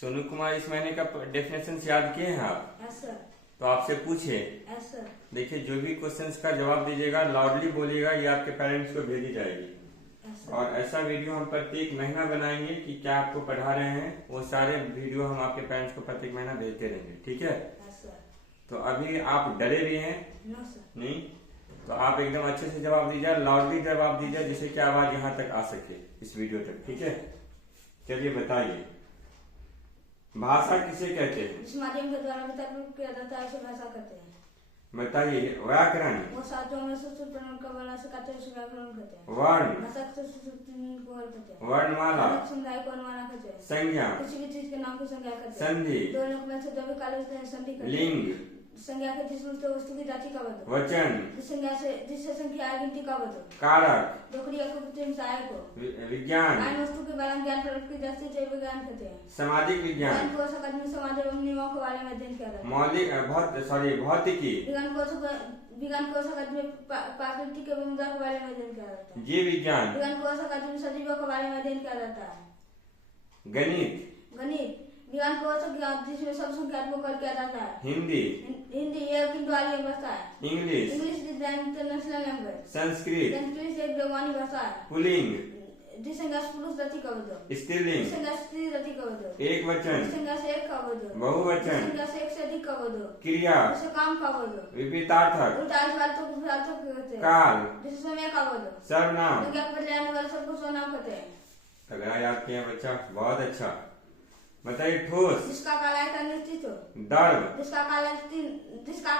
सोनू कुमार, इस महीने का डेफिनेशन याद किए हैं आप? Yes sir. तो आपसे पूछे, यस सर। देखिए जो भी क्वेश्चंस का जवाब दीजिएगा लाउडली बोलिएगा, ये आपके पेरेंट्स को भेजी जाएगी। Yes sir. और ऐसा वीडियो हम प्रत्येक महीना बनाएंगे कि क्या आपको पढ़ा रहे हैं, वो सारे वीडियो हम आपके पेरेंट्स को प्रत्येक महीना भेजते रहेंगे, ठीक है? Yes sir. तो अभी आप डरे भी हैं? No sir. नहीं, तो आप एकदम अच्छे से जवाब दीजिए, लाउडली जवाब दीजिए, जिससे कि आवाज यहाँ तक आ सके इस वीडियो तक, ठीक है? चलिए बताइए, भाषा किसे कहते हैं? जिस माध्यम के द्वारा वितरण किया जाता है उसे भाषा कहते हैं। बताइए, व्याकरण? वो सातों में से प्रणव का वर्णन से कहते हैं उसे व्याकरण कहते हैं। वर्ण? भाषा के को कहते हैं। वर्णमाला? संज्ञा को वर्णमाला कहते हैं। संज्ञा? किसी भी चीज के नाम को संज्ञा कहते हैं। संधि? दो लोग में से दो विकल्प होते हैं, संधि कहते हैं। लिंग? संज्ञा के जिस वस्तु की जाति का बदल। वचन? जिससे संख्या गिनती का बदल। कारक? दो क्रिया को प्रत्यय सहायक को। विज्ञान? अन्य वस्तु के बारे में ज्ञान प्राप्त की जाती है, जैव विज्ञान कहते हैं। सामाजिक विज्ञान? विज्ञान को आदमी समाज एवं नियमों के बारे में अध्ययन किया जाता है। भौतिकी? विज्ञान को आदमी प्राकृतिक एवं मुद्रा के बारे में अध्ययन किया जाता है। जीव विज्ञान? विज्ञान को आदमी सजीवों के बारे में अध्ययन किया जाता है। गणित? गणित विज्ञान को जिसमें सब संख्या को कर किया जाता है। हिंदी? हिंदी एक द्वारी भाषा है। English? English international language. Sanskrit? Sanskrit एक देववानी भाषा है। पुल्लिंग? जिसंज्ञा पुरुष जाति का बदल। स्त्रीलिंग? जिसंज्ञा स्त्री जाति का बदल। एक वचन? जिसंज्ञा से एक का बदल। बहुवचन? जिसंज्ञा से एक से अधिक का बदल। क्रिया? जिसे काम का बदल। विपरीतार्थक? उल्टार्थक कहते हैं। काल? जिसे समय का बदल। सर्वनाम? संज्ञा को बदले आने वाले सबको सर्वनाम कहते हैं। तगड़ा याद किया बच्चा, बहुत अच्छा। बताइए, ठोस? जिसका काल आयतन निश्चित हो। द्रव? जिसका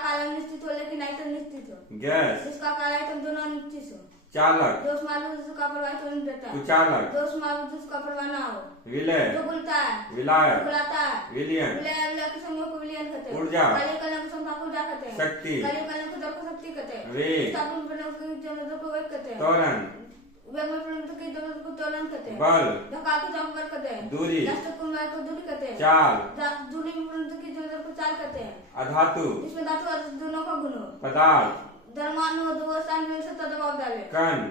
काल निश्चित हो लेकिन आयतन निश्चित हो। गैस? जिसका काल आयतन दोनों निश्चित हो। चालक? दोष मालूम जिसका प्रवाह तो नहीं देता है। कुचालक? दोष मालूम जिसका प्रवाह ना हो। विलय? जो बुलता है। विलायक? बुलाता है। विलियन? विलय के संयोग को विलयन कहते हैं। ऊर्जा? काली कला को संख्या को ऊर्जा कहते हैं। शक्ति? काली कला को दर को शक्ति कहते हैं। वेग? स्थापन प्रणव के जन्म को वेग कहते हैं। त्वरण? वेग में प्रणव के जन्म को त्वरण कहते हैं। बल? धक्का को जंपर कहते हैं। दूरी? राष्ट्र को मैं को दूरी कहते हैं। चाल? दूरी में प्रणव के जन्म को चाल कहते हैं। अधातु? इसमें धातु और दोनों का गुण हो। पदार्थ? धर्मानु दो स्थान में से दबाव डाले। कण?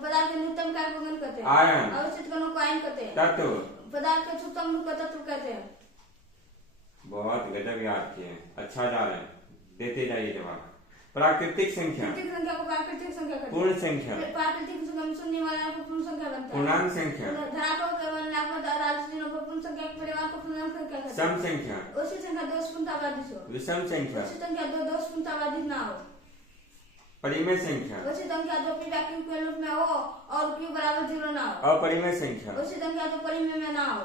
पदार्थ के न्यूनतम काय को गण कहते हैं। आयन? अवस्थित कणों को आयन कहते हैं। तत्व? पदार्थ के सूक्ष्म रूप का तत्व कहते हैं। बहुत गजब याद किए हैं, अच्छा जा रहे हैं, देते जाइए जवाब। प्राकृतिक संख्या? प्राकृतिक संख्या को प्राकृतिक संख्या कहते हैं। पूर्ण संख्या? प्राकृतिक संख्या में शून्य वाला को पूर्ण संख्या बनता है। पूर्णांक संख्या? धनात्मक केवल नकारात्मक राशियों को पूर्ण संख्या के परिवार को पूर्णांक संख्या कहते हैं। सम संख्या? उसी संख्या दो शून्यतावादी हो। विषम संख्या? उसी संख्या दो शून्यतावादी ना हो। परिमेय संख्या? उसी संख्या जो पी वैक्यूम के रूप में हो और क्यू बराबर 0 ना हो। अपरिमेय संख्या? उसी संख्या जो परिमेय में ना हो।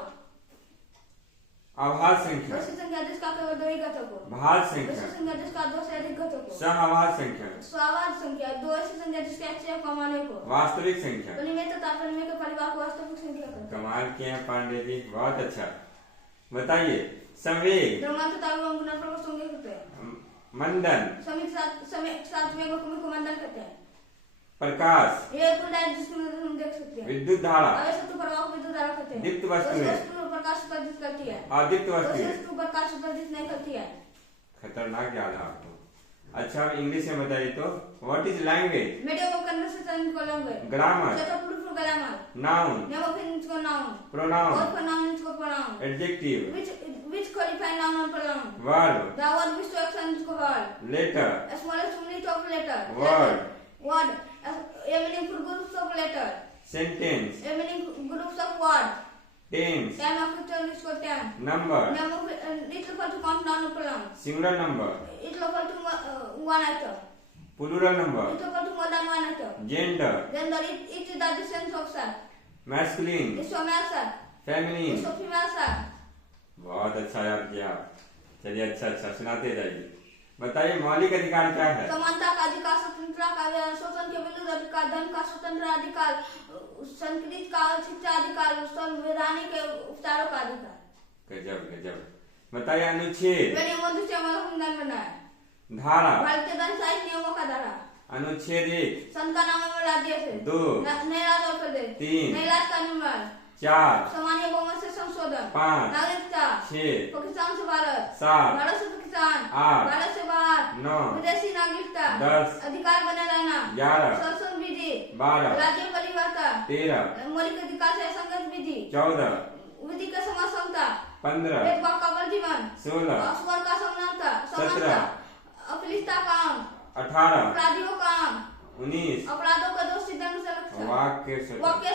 आभास संख्या? उसी संख्या जिसका केवल दो ही घटक हो। भाज्य उसी संख्या? संख्या जिसका दो से अधिक घटक हो। सहआभास संख्या? स्वाभाविक संख्या दो ऐसी संख्या जिसके अक्षय कमाने को। वास्तविक संख्या? परिमेय तथा परिमेय के परिवार को वास्तविक संख्या कहते हैं। कमाल किए हैं पांडे जी, बहुत अच्छा। बताइए, संवेग? द्रव्यमान तथा गुणन प्रमुख संज्ञा कहते हैं। मंदन? समय साथ वेगों को मंडल कहते हैं। प्रकाश? ये कुल है जिसकी मदद हम देख सकते हैं। विद्युत धारा? अवश्य प्रवाह को विद्युत धारा कहते हैं। दीप्त वस्तु उस है? वस्तु में प्रकाश उत्सर्जित करती है। अदीप्त वस्तु उस है? वस्तु प्रकाश उत्सर्जित नहीं करती है। खतरनाक याद है आपको। अच्छा, अब इंग्लिश में बताइए तो, व्हाट इज लैंग्वेज? मीडिया को कन्वर्सेशन को language. Grammar? Set of proof grammar. Noun? Name of इन को नाउन। प्रोनाउन? और प्रोनाउन इसको pronoun. Adjective? which qualify noun or pronoun. Verb? The word which to action इसको verb. Letter? Smallest unit of letter. Word? Word. A meaningful groups of letter. Sentence? A meaning groups of word. Tense? Time of return इसको time. Number? Name of it refer to count noun or pronoun. Singular number? It refer to one item. Plural number? It refer to more than one item. Gender? Gender it is the sense of sex. Masculine? इसको male sex. Feminine? इसको female sex. बहुत अच्छा याद किया। चलिए, अच्छा सुनाते जाइए। बताइए, मौलिक अधिकार क्या है? समानता का अधिकार, स्वतंत्रता का, शोषण के विरुद्ध अधिकार, धन का स्वतंत्र अधिकार, संस्कृति का शिक्षा अधिकार, संवैधानिक उपचारों का अधिकार। गजब गजब। बताइए, अनुच्छेद? धारा? भारतीय दंड संहिता नियमों का धारा। अनुच्छेद 1? संघ का नाम है राज्य से। 2? नए राज्य और प्रदेश। 3? नए राज्य का निर्माण। 4? सामान्य बहुमत से संशोधन। 5? नागरिकता। 6? पाकिस्तान से भारत। 7? भारत से पाकिस्तान। 8? भारत से बाहर। 9? विदेशी नागरिकता। 10? अधिकार बने रहना। 11? संसद विधि। 12? राज्य परिवर्तन। 13? मौलिक अधिकार से असंगत विधि। 14? विधि का समाज क्षमता। 15 भेदभाव का प्रतिबंध, 16 स्वर का समानता, 17 अश्लीलता का अंत, 18 अपराधियों का अंत, 19 अपराधों का दोषी दंड संरक्षण, वाक्य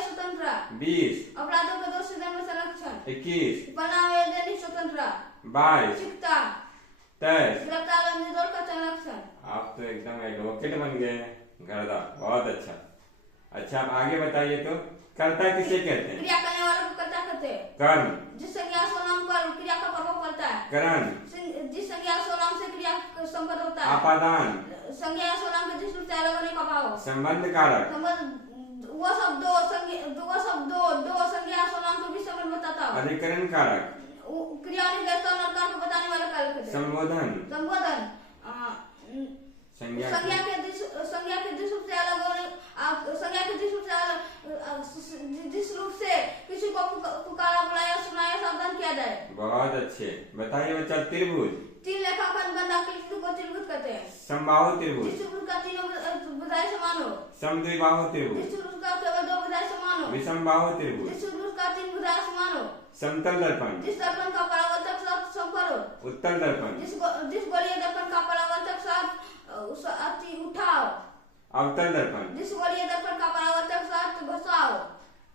स्वतंत्रता, 20 अपराधों का दोषी दंड संरक्षण, 21 बनावेदनिक स्वतंत्रता, 22 शिक्षा, 23 गिरफ्तार और निर्दोष का संरक्षण। आप तो एकदम एडवोकेट बन गए हैं गर्दा, बहुत अच्छा। अच्छा आप आगे बताइए तो कर्ता किसे कहते हैं? क्रिया करने वालों को कर्ता कहते हैं। कर्म, जिस संज्ञा स्वनाम पर क्रिया का प्रभाव पड़ता है। करण, जिस संज्ञा स्वनाम से क्रिया संबद्ध होता है। आपादान, संज्ञा स्वनाम के जिस रूप से अलग होने का भाव। संबंध कारक, वो सब दो संज्ञा स्वनाम को भी संबंध बताता है। अधिकरण कारक, क्रिया को बताने वाला कारक कहते हैं। संबोधन, संज्ञा के जिस रूप से अलग होने, संज्ञा के जिस रूप से किसी को पुकारा बुलाया सुनाया सावधान किया जाए। बहुत अच्छे। बताइए बच्चा त्रिभुज, तीन रेखाखंड बंद आकृति को त्रिभुज कहते हैं। समबाहु त्रिभुज, जिस त्रिभुज का तीनों भुजाएं समान हो। समद्विबाहु त्रिभुज, जिस त्रिभुज का केवल दो भुजाएं समान हो। विषमबाहु त्रिभुज, जिस त्रिभुज का तीन भुजाएं समान हो। समतल दर्पण, जिस दर्पण का परावर्तक साथ समकर हो। उत्तल दर्पण, जिस गोलीय दर्पण का परावर्तक साथ अति उठाओ। अवतल दर्पण, जिस गोलीय दर्पण का परावर्तक साथ घसाओ।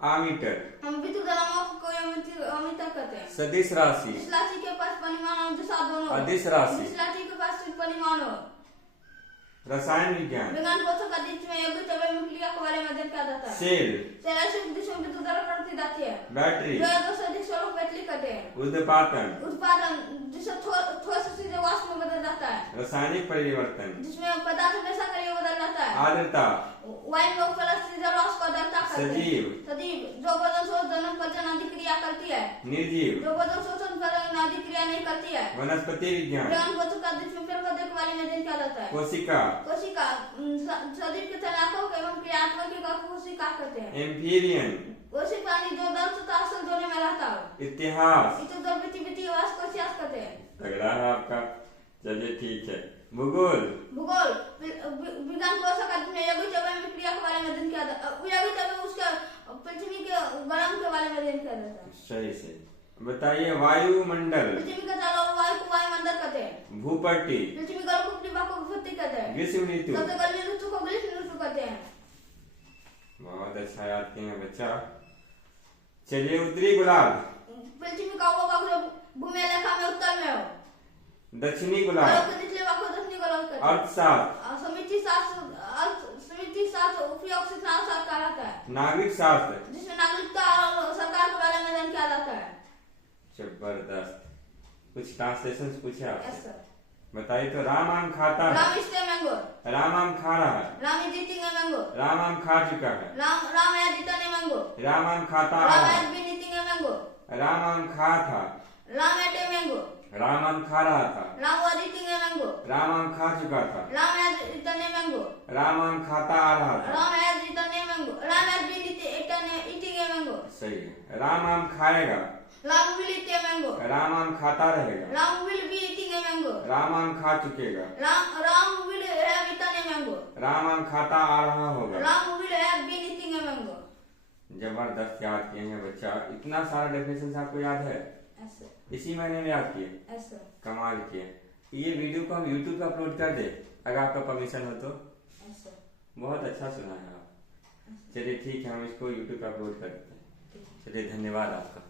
आमीटर, हम विद्युत धाराओं को अमीटर कहते हैं। सदिश राशि, जिस राशि के पास परिमाण और दिशा दोनों हो। अदिश राशि, जिस राशि के पास परिमाण हो। रसायन विज्ञान, विज्ञान कोशों का बीच में योग्य तब क्रिया के बारे में अध्ययन किया जाता है। सेल, ऐसी दिशा में विद्युत धारा प्रवृत्ति जाती है। बैटरी, जो दो से अधिक स्वरूप बैटरी कहते हैं। उद्पाटन, उत्पादन जिसे ठोस से सीधे वाष्प में बदल जाता है। रासायनिक परिवर्तन, जिसमें पदार्थ हमेशा करिए बदल जाता है। आर्द्रता, वायु में प्लस जलवाष्प को आर्द्रता कहते हैं। सजीव, जो बदन शोष जनन प्रजनन आदि क्रिया करती है। निर्जीव, जो बदन शोषण प्रजनन आदि क्रिया नहीं करती है। वनस्पति विज्ञान, विज्ञान कोशों का बीच में फेरबदल के बारे में अध्ययन किया जाता है। कोशिका, कोशिका शरीर के चलाकों एवं क्रियात्मक का कोशिका कहते हैं। एम्फीरियन, वैसे प्राणी जो दंश तथा अक्सर दोनों में रहता हो। इतिहास, इतिहास को इतिहास कहते हैं। तगड़ा है आपका। चलिए ठीक है। भूगोल, भूगोल विज्ञान कोश का जिसमें यौगिक एवं क्रिया के बारे में अध्ययन किया जाता है। यौगिक एवं उसके पृथ्वी के गलन के बारे में अध्ययन किया जाता है। सही से बताइए। वायुमंडल, पृथ्वी का जल और वायु को वायुमंडल कहते हैं। भूपट्टी, पृथ्वी गल को प्रतिभा को भूपट्टी कहते हैं। ग्रीष्म ऋतु, सबसे गर्मी ऋतु को ग्रीष्म ऋतु कहते हैं। बहुत अच्छा याद किए हैं बच्चा। चलिए उत्तरी गोलार्ध, पृथ्वी का वो भाग भूमि रेखा में उत्तर में हो। दक्षिणी गोलार्ध, निचले भाग को दक्षिणी गोलार्ध कहते हैं। अर्थशास्त्र, समिति शास्त्र उपयोग शिक्षा शास्त्र कहलाता है। नागरिक शास्त्र, जिसमें नागरिकता और सरकार के बारे में अध्ययन किया जाता है। जबरदस्त। कुछ ट्रांसलेशन पूछे यस आपसे, सर। बताइए तो। राम आम खाता है, राम इससे मैंगो। राम आम खा रहा है, Ram is eating a mango. Ram आम खा चुका है, Ram has eaten a mango. Ram आम खाता आ राम रहा हैज है, been eating a mango. Ram आम खा था, Ram ate a mango. Ram आम खा रहा था, Ram was eating a mango. Ram आम खा चुका था, Ram has eaten a mango. Ram आम खाता आ रहा था। Ram has eaten a mango. Ram has been eating a mango. सही है। राम आम खाएगा, Ram will eat a mango. Ram आम खाता रहेगा, Ram will be eating a mango. Ram आम खा चुकेगा, Ram will have eaten a mango. Ram आम खाता आ रहा होगा। Ram will have been eating a mango. जबरदस्त याद किए हैं बच्चा। इतना सारा डेफिनेशन आपको याद है? ऐसे इसी महीने में याद किए? ऐसे कमाल किए। ये वीडियो को हम YouTube पे अपलोड कर दे अगर आपका परमिशन हो तो? ऐसे बहुत अच्छा सुना है आप। चलिए ठीक है, हम इसको YouTube पे अपलोड कर देते हैं। चलिए धन्यवाद आपका।